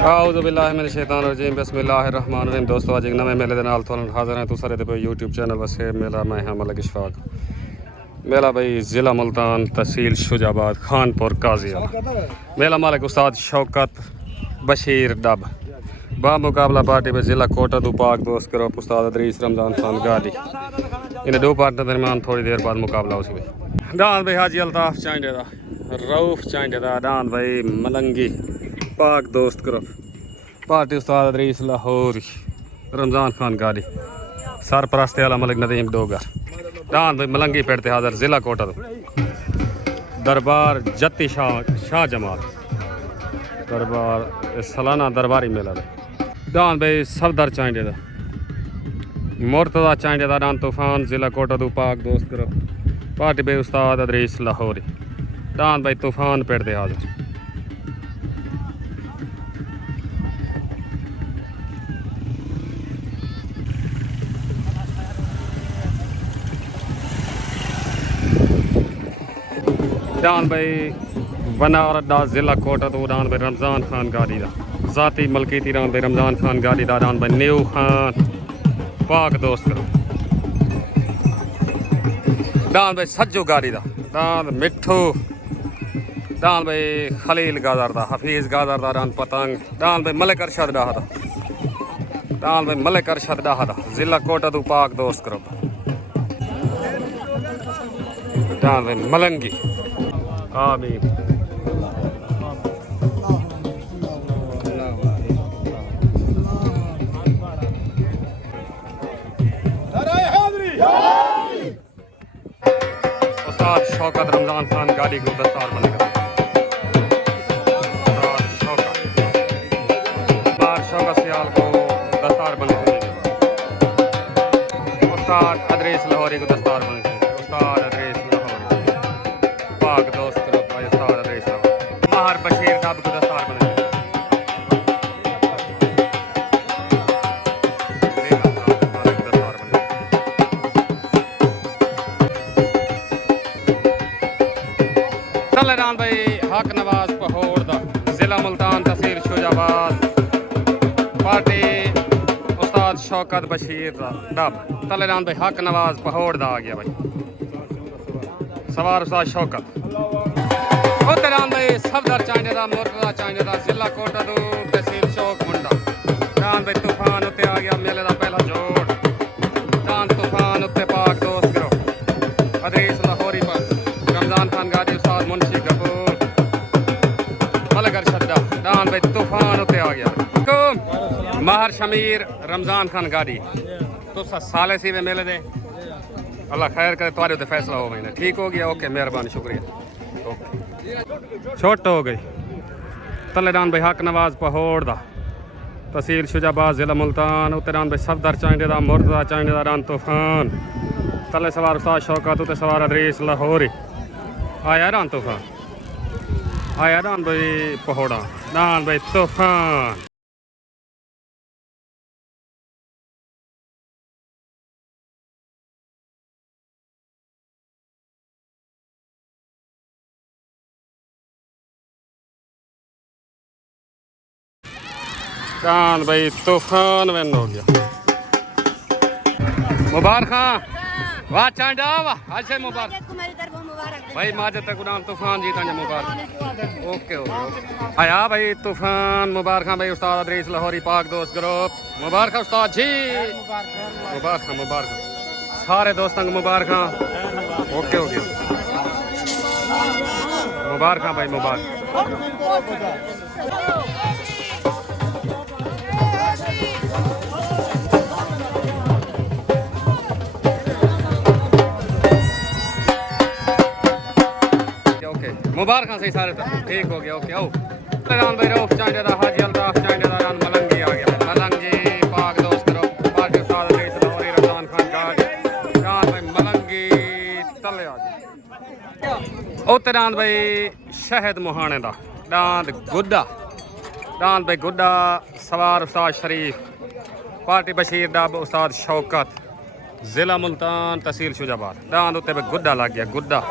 आऊज़ुबिल्लाहिमिनश्शैतानिर्रजीम बिस्मिल्लाहिर्रहमानिर्रहीम। दोस्तों आज एक नवे मेले के नाल तुहानू हाज़िर हैं। तुसारे दे यूट्यूब चैनल वसे मेला मैं हाँ मलिक इशफाक। मेला भाई ज़िला मुल्तान तहसील शुजाबाद खानपुर काजिया। मेला मालिक उस्ताद शौकत बशीर डब बा मुकाबला पार्टी में ज़िला कोटा दो पाक दोस्त करो उस्ताद अदरीस रमज़ान खान गादी। इन दो पार्टनर दरमियान थोड़ी देर बाद मुकाबला उस डांद भाई हाजी अल्ताफ चांडेदा रऊफ चांडेदा डांद भाई मलंगी पाक दोस्त करो पार्टी उस्ताद अदरीस लाहौरी रमज़ान खान गादी सरपरस्त आला मलिक नदीम डोगर डांद भाई मलंगी पेड़ते हाजिर ज़िला कोटा दो दरबार जत्ती शाह जमाल दरबार सालाना दरबारी मेला डांद भाई सफदर चांडेदा मुर्तज़ा चांडेदा डांद तूफान ज़िला कोटा दो पाक दोस्त करो पार्टी भाई उस्ताद अदरीस लाहौरी डांद भाई तूफान पेड़ते हाजिर डान भाई बनारदा ज़िला कोटा तो डान भाई रमज़ान खान गाड़ी दा ज़ाती मलकीती डान भाई रमज़ान खान गाड़ी दा डान भाई न्यू खान पाक दोस्त करो डान भाई सज्जू गाड़ी दा डान मिठू डान भाई खलील गादर दा हफीज़ गादर दा डान पतंग डान भाई मलिक अरशद डाहा दा डान भाई मलिक अरशद डाहा दा ज़िला कोटा तो पाक दोस्त करो डान भाई मलंगी आमीन उस्ताद शौकत रमज़ान खान गाड़ी को दस्तार बनेगा शौकत सियाल को दस्तार बनेगा उस्ताद अदरीस लाहौरी को दस्तार बनेगा उस्ताद अदरीस पाक दोस्त भाई उस्ताद अदरीस माहर बशीर डब को दस्तार बने तलेरान भाई हक नवाज पहोड़ दा ज़िला मुल्तान तहसील शुजाबाद पार्टी उस्ताद शौकत बशीर डब तलेरान भाई हक नवाज पहोड़ दा आ गया भाई सवार उस्ताद शौकत उतरान भाई सफदर चांडेदा मुर्तज़ा चांडेदा ज़िला कोटा दो तहसील चौक मुंडा डान भाई तूफान उत्ते आ गया मेले का पहला जोड़ डान तूफान उत्ते पाक दोस्त करो अदरीस लाहौरी पर रमज़ान खान गादी उस्ताद मुंशी गफूर मलिक अरशद डान भाई तूफान उत्ते आ गया माहर शमीर रमज़ान खान गादी तो साले सी वे मेले दे अल्लाह खैर करे तुम्हारे उत्ते फैसला हो महीना ठीक हो गया ओके मेहरबानी शुक्रिया ओके छोट हो गई तलेरान भाई हक नवाज पहोड़ दा तहसील शुजाबाद ज़िला मुल्तान उत्तरान भाई सफदर चांडेदा मुर्तज़ा चांडेदा डान तूफान तले सवार उस्ताद शौकत उत्ते सवार अदरीस लाहौरी आया डान तूफान आया डान भाई पहोड़ा डान भाई तूफान डान भाई तूफान वैन हो गया मुबारक वाह चांडा वाह अच्छे मुबारक भाई माजे तक नाम तूफान जीता ने मुबारक ओके ओके आया भाई तूफान मुबारक भाई उस्ताद अदरीस लाहौरी पाक दोस्त ग्रुप मुबारक उस्ताद जी मुबारक मुबारक सारे दोस्तों को मुबारक ओके ओके मुबारक भाई मुबारक मुबारक सही सारे ठीक हो गया ओके आओ तलेरान भाई रऊफ चांडेदा हाजी अल्ताफ चांडेदा डान मलंगी आ गया मलंगी पाक दोस्त करो पार्टी उस्ताद अदरीस लाहौरी रमज़ान खान गादी डान भाई मलंगी तले आ गया उतरान भाई शहद मुहाने दा डांद गुड्डा डांद भाई गुड्डा सवार उस्ताद शरीफ पार्टी बशीर डब उस्ताद शौकत ज़िला मुल्तान तहसील शुजाबाद डांद उत्ते भाई गुड्डा लग गया गुड्डा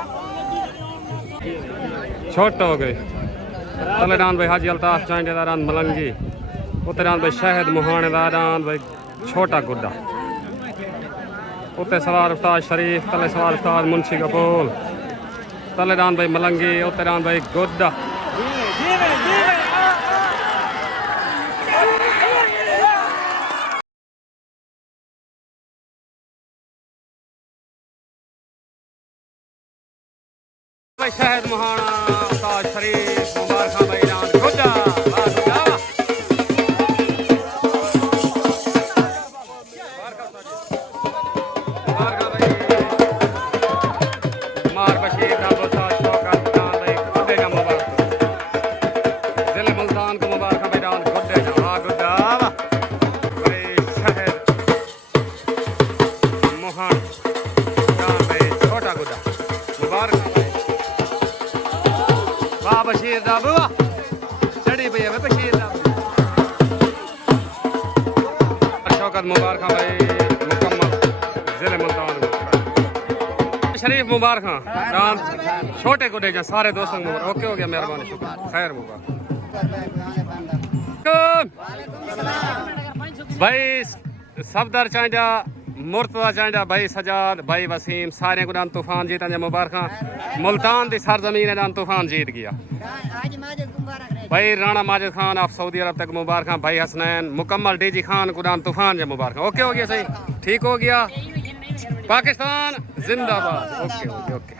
छोट हो गई तले रान भाई हाजी अल्ताफ चांडे दा रान मलंगी उत्ते रान भाई शहद मुहाने दा रान भाई छोटा गुड्डा उत्ते सवार उस्ताद शरीफ तले सवार उस्ताद मुंशी कपूर तले रान भाई मलंगी उत्ते रान भाई गुड्डा भाई शहद मुहाना उस्ताद शरीफ मुबारक भाई रान गुड्डा बशीर दा बुआ चढ़ी पई है बशीर दा शौकत मुबारक भाई मुकम्मल जिले मुल्तान शरीफ मुबारक राम छोटे को दे जा सारे दोस्तों को ओके हो गया मेहरबानी शुक्रिया खैर मुबारक भाई सफदर चांजा मुर्तजा चांजा भाई सजाद भाई वसीम सारे को नाम तूफान जीता जा मुबारक मुल्तान दी सरजमीन नाम तूफान जीत गया भाई राणा माजिद खान आप सऊदी अरब तक मुबारक भाई हसनैन मुकम्मल डीजी खान को नाम तूफान जा मुबारक ओके हो गया सही ठीक हो गया पाकिस्तान जिंदाबाद ओके ओके ओके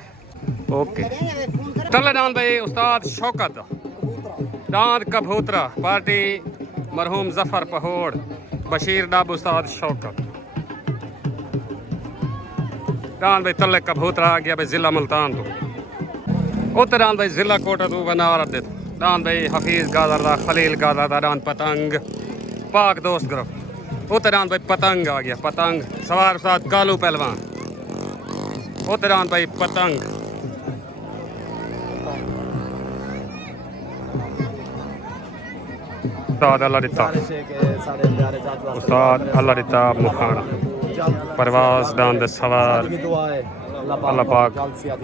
ओके तले दान भाई उस्ताद शौकत दांत कबूतरा पार्टी मरहूम जफर पहोड़ बशीर डाब उस्ताद शौकत दान भाई तले कबूतरा आ गया भाई जिला मुल्तान तो उत्तर दान भाई जिला कोटा तो बनावर दे दान भाई हफीज गादर दा खलील गादर दा दान पतंग पाक दोस्त ग्रुप उत्तर दान भाई पतंग आ गया पतंग सवार साथ कालू पहलवान उत्तर दान भाई पतंग उस्ताद अल्लाह रिता उस्ताद अल्लाह रिता मुखाना परवाज दान दे सवार अल्लाह पाक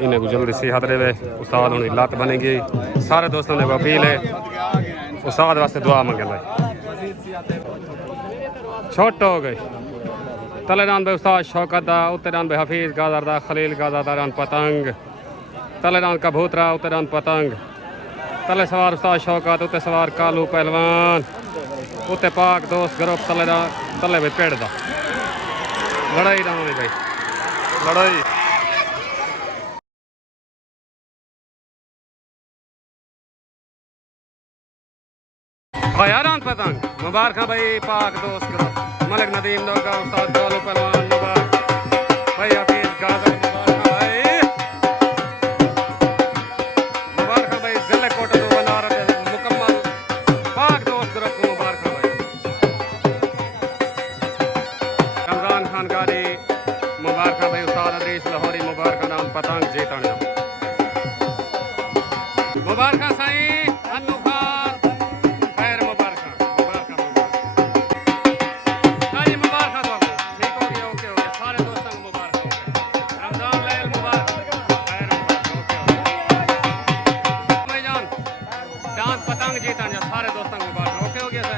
इन्हें को जल्दी सेहत देवे उस्ताद उन्हें लत बनेगी सारे दोस्तों ने अपील है उस्ताद वास्ते दुआ मंगे भाई छोट हो गई तले दान भाई उस्ताद शौकत दा उत्ते दान भाई हफीज गादर दा खलील गादर दा दान पतंग तले दान कबूतरा उत्ते दान पतंग तले सवार उस्ताद शौकत उत्ते सवार कालू पहलवान उत्ते पाक दोस्त ग्रुप तले भाई पेड़ दा लड़ाई दान भाई लड़ाई यारान पतंग मुबारक भाई पाक दोस्त ग्रुप मलिक नदीम नौका उस्ताद कालू पहलवान मुबारक भाई हफीज गादर मुबारक भाई जिले कोटा तो बनारस मुकम्मल पाक दोस्त ग्रुप को मुबारक भाई रमजान खान गाड़ी मुबारक भाई उस्ताद अदरीस लाहौरी मुबारक नाम पतंग जीतने मुबारक साईं अन्नू खान खैर मुबारक सारी मुबारक तो ठीक हो गया ओके हो गया सारे दोस्तों को मुबारक हो गया रमजान लैल मुबारक खैर मुबारक ओके हो गया भाईजान डांस पतंग जीता जा सारे दोस्तों को मुबारक ओके हो गया सर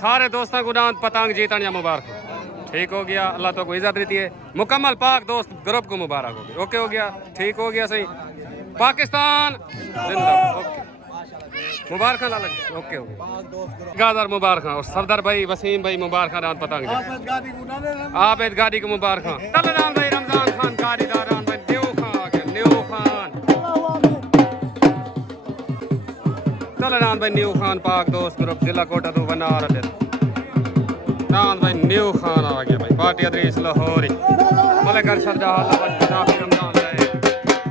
सारे दोस्तों को डांस पतंग जीता जा मुबारक ठीक हो गया अल्लाह तो को इज्जत देती है मुकम्मल पाक दोस्त ग्रुप को मुबारक हो गया ओके हो गया ठीक हो गया सही पाकिस्तान जिंदाबाद ओके मुबारक लग ओके हो गया गादर मुबारक और सरदार भाई वसीम भाई मुबारक दान पतंग आबेद गाड़ी को मुबारक तलरान भाई रमजान खान गाड़ी दारान भाई न्यू खान तलरान भाई न्यू खान पाक दोस्त ग्रुप जिला कोटा तो बनारस दान भाई न्यू खान आ गया भाई पार्टी अदरीस लाहौरी मलिक अरशद रमजान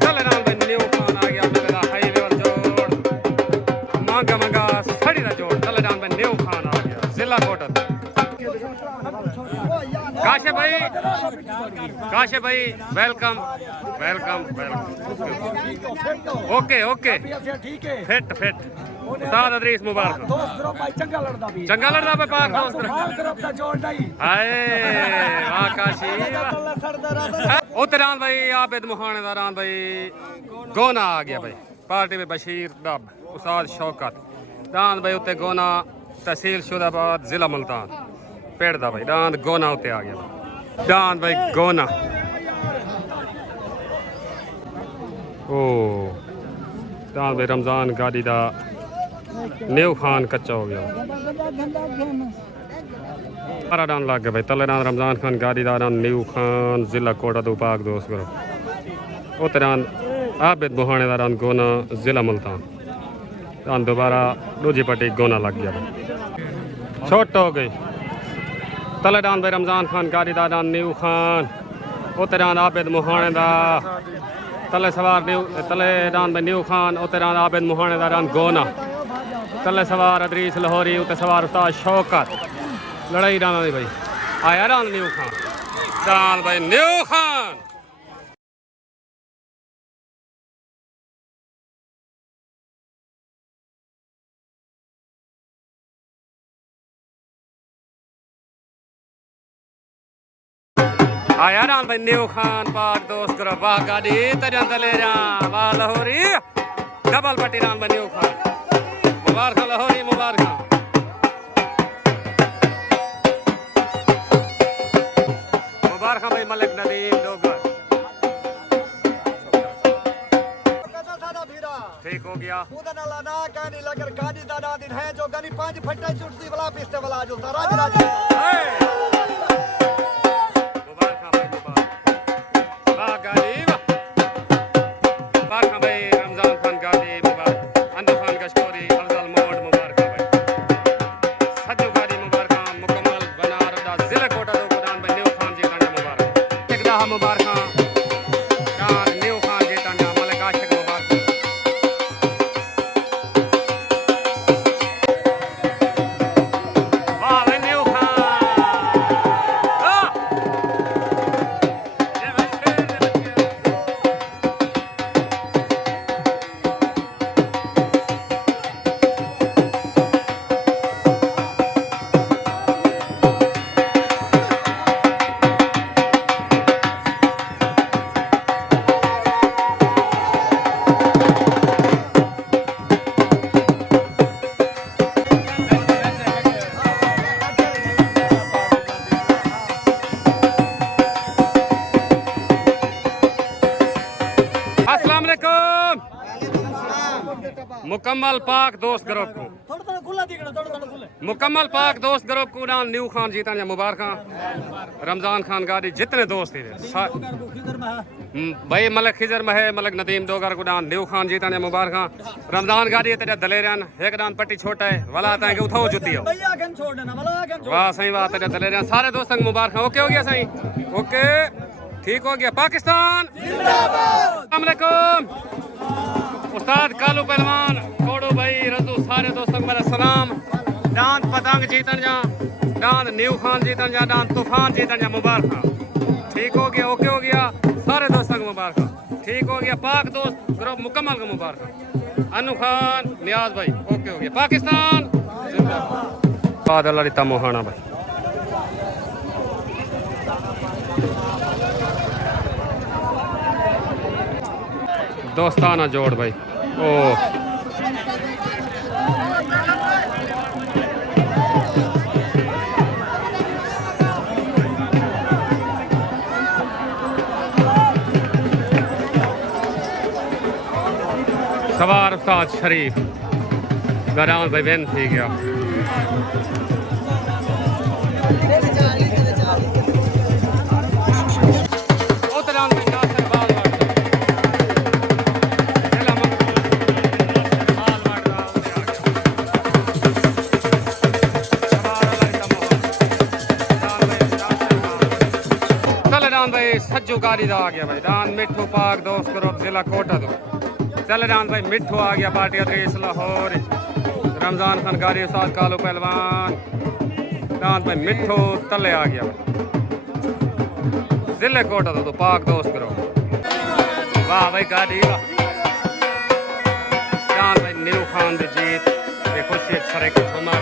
तलरान भाई न्यू खान आ गया मेरा हाईवे वाल जोड़ मांगा मंगा सड़ी दा जोड़ तलरान भाई न्यू खान आ गया जिला कोटा काशे भाई welcome welcome welcome okay okay fit fit उस्ताद अदरीस मुबारक चंगा लड़दा भी चंगा लड़दा पे पाक दोस्त हाय आकाशी उतरान भाई आबिद मुहाने दा रान भाई गोना आ गया भाई पार्टी में बशीर डब उस्ताद शौकत दान भाई उत्ते गोना तहसील शुदाबाद जिला मुल्तान पेड़ दा भाई दान गोना उत्ते आ गया दान भाई गोना ओ दान भाई रमजान गाड़ी दा न्यू खान कच्चा हो गया सारा डान लग गया भाई तले डान रमजान खान गाड़ी दा डान न्यू खान जिला कोटा दो पाक दोस्त करो उत्ते डान आबिद बुहाने दा डान गोना जिला मुल्तान डान दोबारा दूजी पट्टी गोना लग गया भाई छोट हो गई तले डान भाई रमजान खान गाड़ी दा डान न्यू खान उत्ते डान आबिद मुहाने दा तले सवार न्यू तले डान भाई न्यू खान उत्ते डान आबिद मुहाने दा डान गोना तले सवार अदरीस लाहौरी उत्ते सवार उस्ताद शौकत लड़ाई डाना दी भाई आया डान न्यू खान डान भाई न्यू खान आया डान भाई न्यू खान पाक दोस्त करो वाह गाड़ी तजन तले जा वाह लाहौरी डबल पट्टी डान भाई न्यू खान मुबारक लाहौरी मुबारक मुबारक भाई मलिक नदीम डोगर ठीक हो गया मुकम्मल पाक दोस्त ग्रुप को मुकम्मल पाक दोस्त ग्रुप को नाम न्यू खान जीता या मुबारक रमजान खान गाड़ी जितने दोस्त थे भाई मलिक खिजर महे मलिक नदीम डोगर को नाम न्यू खान जीता या मुबारक रमजान गाड़ी तेरे दलेरन एक डान पट्टी छोटा है वाला आता है कि उठाओ जुती हो वाह सही बात है दलेरन सारे दोस्तों को मुबारक ओके हो गया सही ओके ठीक हो गया पाकिस्तान अस्सलाम वालेकुम उस्ताद कालू पहलवान छोड़ो भाई रजू सारे दोस्तों को मेरा सलाम डांत पतंग जीतन जा डांत न्यू खान जीतन जा डांत तूफान जीतन जा मुबारक ठीक हो गया ओके हो गया सारे दोस्तों को मुबारक ठीक हो गया पाक दोस्त ग्रुप मुकम्मल को मुबारक अनु खान नियाज भाई ओके हो गया पाकिस्तान बाद ललिता मोहाना भाई दोस्ताना जोड़ भाई ओ सवार उस्ताद शरीफ गराउंड भाई वेन थी गया सज्जू गाड़ी दा आ गया भाई दान मिठू पाक दोस्त करो जिला कोटा दो चल दान भाई मिठू आ गया पार्टी अदरीस लाहौर रमजान खान गाड़ी उस्ताद कालू पहलवान दान भाई मिठू तले आ गया भाई जिले कोटा दो पाक दोस्त करो वाह भाई गाड़ी वाह दान भाई न्यू खान दी जीत सरे का हमार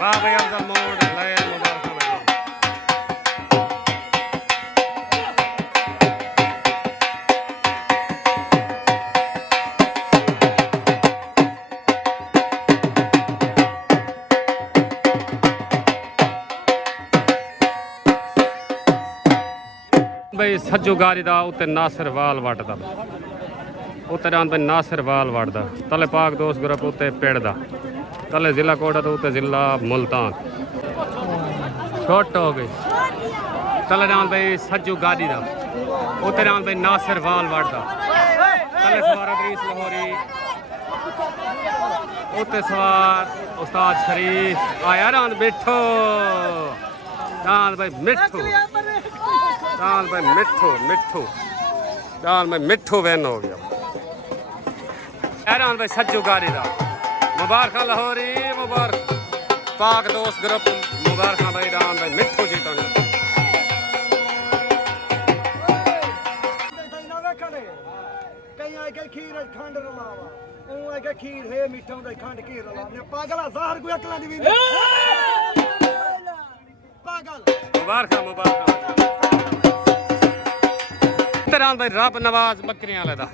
वाह भाई अफजल मोड़ लय मुबारक भाई भाई सज्जू गारी दा उत्ते नासिर वाल वटदा उत्ते रान भाई नासिर वाल वटदा तले पाक दोस्त ग्रुप उत्ते पेड़दा तले जिला कोटा तो उत्ते जिला मुल्तान शॉर्ट हो गई तले रान भाई सज्जू गारी दा उत्ते रान भाई नासिर वाल वटदा तले सवार अदरीस लाहौरी उत्ते सवार उस्ताद शरीफ आया रान बैठो रान भाई मिठू दाल भाई मिठू मिठू दाल में मिठू वैन हो गया हैरान भाई सज्जू गारी दा मुबारक लाहौरी मुबारक पाक दोस्त ग्रुप मुबारक भाई रान भाई मिठू जीता ने कई आके खीर खंड रलावा ओ आके खीर है मिठा दा खंड खीर रला ने पागल ज़हर कोई अकला नहीं पागल मुबारक रान भाई रब नवाज बकरियां लेदा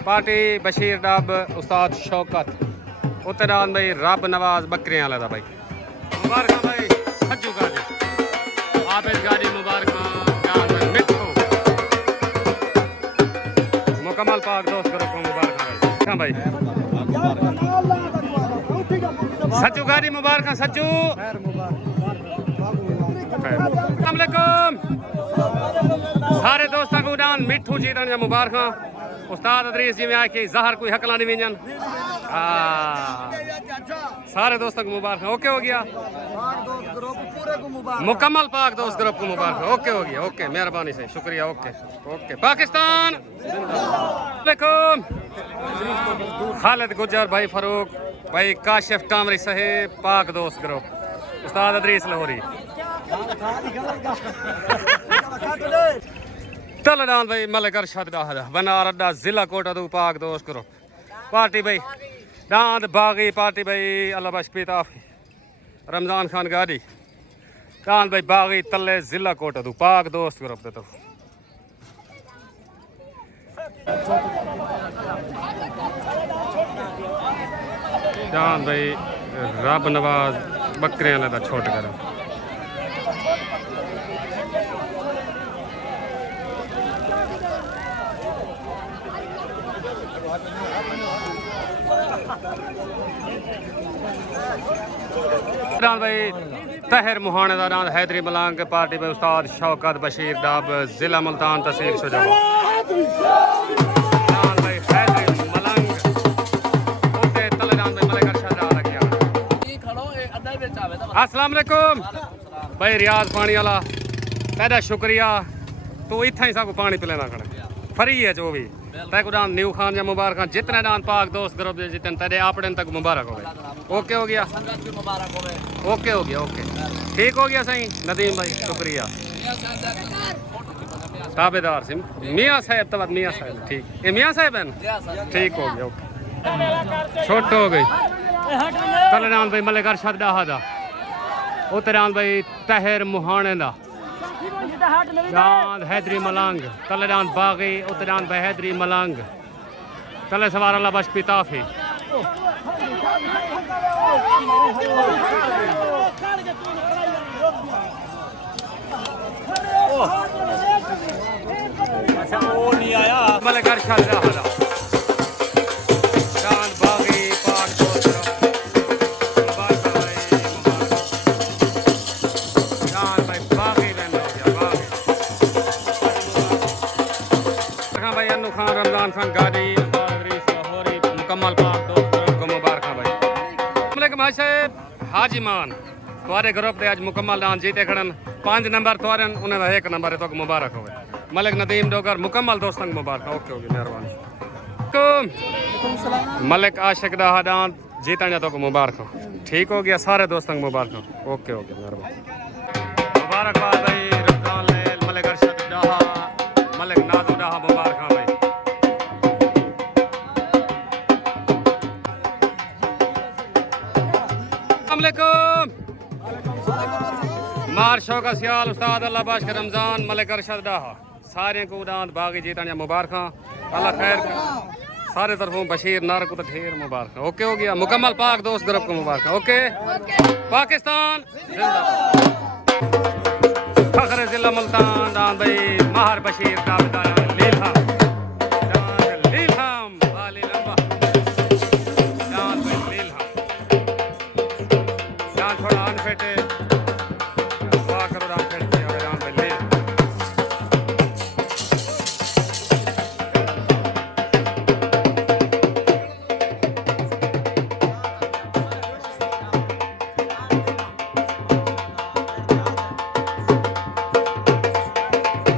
पार्टी बशीर डब उस्ताद शौकत उत्ते रान भाई रब नवाज बकरियां लेदा भाई मुबारक भाई सज्जू गाड़ी आबिद गाड़ी मुबारक रान भाई मिठू मुकम्मल पाक दोस्त करो मुबारक भाई सज्जू गाड़ी मुबारक सज्जू अस्सलाम वालेकुम सारे दोस्तों को उड़ान मिठू जीतन जा मुबारक उस्ताद अदरीस जी में आके ज़हर कोई हकला नहीं विंजन सारे दोस्तों को मुबारक ओके हो गया मुकम्मल पाक दोस्त ग्रुप को मुबारक ओके हो गया ओके मेहरबानी से शुक्रिया ओके ओके पाकिस्तान वालेकुम खालिद गुजर भाई फारूक भाई काशिफ टामरी साहेब पाक दोस्त ग्रुप उस्ताद अदरीस लाहौरी तलडान भाई मलिक अरशद डाहदा बनार अड्डा जिला कोटा दू पाक दोस्त करो पार्टी भाई डांद बागी पार्टी भाई अल्लाह बश पीताफी रमजान खान गाड़ी डांद भाई बागी तले जिला कोटा दू पाक दोस्त करो तो डांद भाई रब नवाज बकरियां लेदा छोट करो भाई तहर मुहाने का नाम हैदरी मलंग पार्टी में उस्ताद शौकत बशीर डाब जिला मुल्तान तहसील शुजाबाद भाई हैदरी मलंग ओके तले नाम भाई मलिक अरशद आ रखिया अस्सलाम वालेकुम भाई रियाज पानी वाला तेरा शुक्रिया तू इतना ही सबको पानी पिलाना खड़ा फ्री है जो भी तक उड़ान न्यू खान या मुबारक जितने डान पाक दोस्त ग्रुप जितने तेरे अपने तक मुबारक हो ओके हो गया ओके हो गया ओके ठीक हो गया सही नदीम भाई शुक्रिया ताबेदार सिंह मियाँ साहब तब मियाँ साहब ठीक ये मियाँ साहब है ठीक हो गया ओके छोट हो गई कल नाम भाई मलिक अरशद डाहा दा उतरान भाई तहर मुहाने दा डांद हैदरी मलंग तले डांद बागी उतरान भाई हैदरी मलंग तले सवार अल्लाह बश पिताफी अच्छा वो नहीं आया मलिक अरशद डाहा डांद बागी पाक रमजान खान गाड़ी लाहौरी मुकम्मल पाक दोस्तों को मुबारक भाई भाई साहब हाजी मान तुम्हारे ग्रुप दे आज मुकम्मल डांस जीते खड़न 5 नंबर तुम्हारे उन्हें 1 नंबर है तो मुबारक हो मलिक नदीम डोगर मुकम्मल दोस्तों को मुबारक ओके होगी मेहरबानी मलिक आशिक डाहा डांस जीतने तो मुबारक हो। ठीक हो गया, सारे दोस्तों को मुबारक हो। ओके ओके, मेहरबानी। मुबारकबाद भाई रमजान लेल मलिक अरशद डाहा, मलिक नाजू डाहा, मुबारक भाई। अस्सलामुअलैकुम। मार शौका सियाल उस्ताद अल्लाह बाश के रमजान मलिक अरशद डाहा, सारे को उड़ान बागी जीतने मुबारक, अल्लाह खैर करे। सारे तरफों बशीर नार को तो ढेर मुबारक। ओके हो गया, मुकम्मल पाक दोस्त ग्रुप को मुबारक। ओके पाकिस्तान जिंदाबाद। फखर जिला मुल्तान दान भाई महर बशीर का